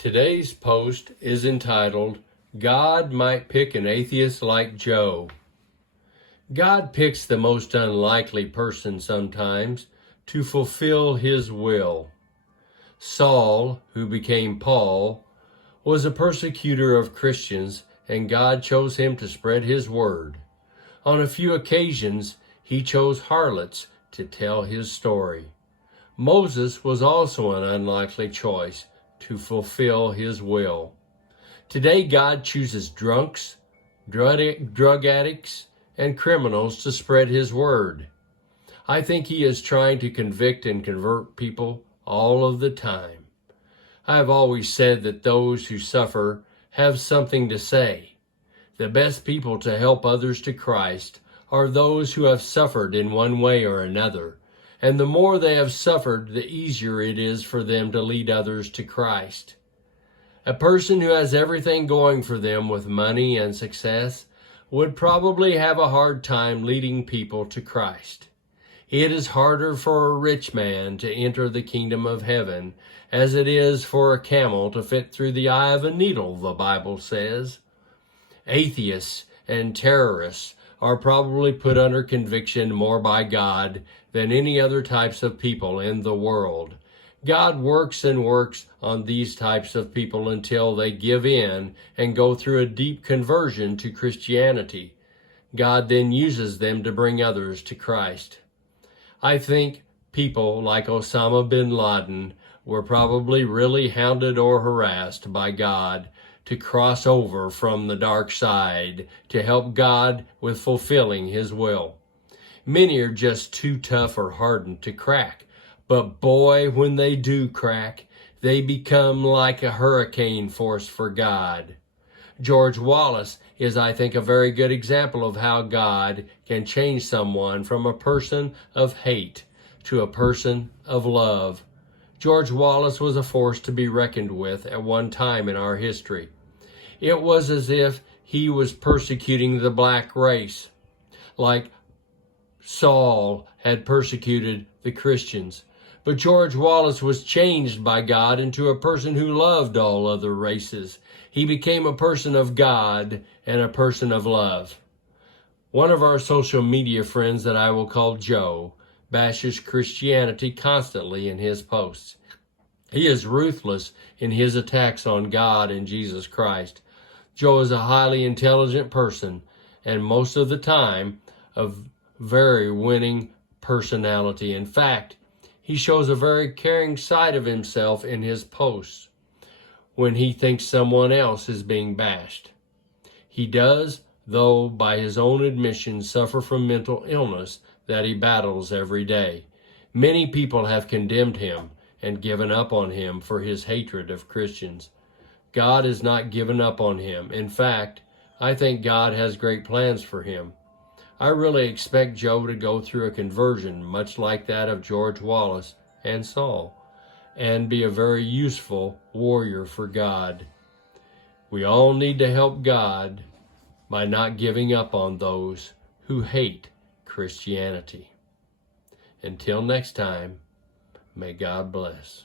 Today's post is entitled, God Might Pick an Atheist Like Joe. God picks the most unlikely person sometimes to fulfill his will. Saul, who became Paul, was a persecutor of Christians, and God chose him to spread his word. On a few occasions, he chose harlots to tell his story. Moses was also an unlikely choice to fulfill his will. Today, God chooses drunks, drug addicts, and criminals to spread his word. I think he is trying to convict and convert people all of the time. I have always said that those who suffer have something to say. The best people to help others to Christ are those who have suffered in one way or another, and the more they have suffered, the easier it is for them to lead others to Christ. A person who has everything going for them with money and success would probably have a hard time leading people to Christ. It is harder for a rich man to enter the kingdom of heaven as it is for a camel to fit through the eye of a needle, the Bible says. Atheists and terrorists are probably put under conviction more by God than any other types of people in the world. God works and works on these types of people until they give in and go through a deep conversion to Christianity. God then uses them to bring others to Christ. I think people like Osama bin Laden were probably really hounded or harassed by God to cross over from the dark side to help God with fulfilling his will. Many are just too tough or hardened to crack, but boy, when they do crack, they become like a hurricane force for God. George Wallace is, I think, a very good example of how God can change someone from a person of hate to a person of love. George Wallace was a force to be reckoned with at one time in our history. It was as if he was persecuting the black race, like Saul had persecuted the Christians. But George Wallace was changed by God into a person who loved all other races. He became a person of God and a person of love. One of our social media friends that I will call Joe bashes Christianity constantly in his posts. He is ruthless in his attacks on God and Jesus Christ. Joe is a highly intelligent person and most of the time a very winning personality. In fact, he shows a very caring side of himself in his posts when he thinks someone else is being bashed. He does, though, by his own admission, suffer from mental illness that he battles every day. Many people have condemned him and given up on him for his hatred of Christians. God has not given up on him. In fact, I think God has great plans for him. I really expect Joe to go through a conversion much like that of George Wallace and Saul, and be a very useful warrior for God. We all need to help God by not giving up on those who hate Christianity. Until next time, may God bless.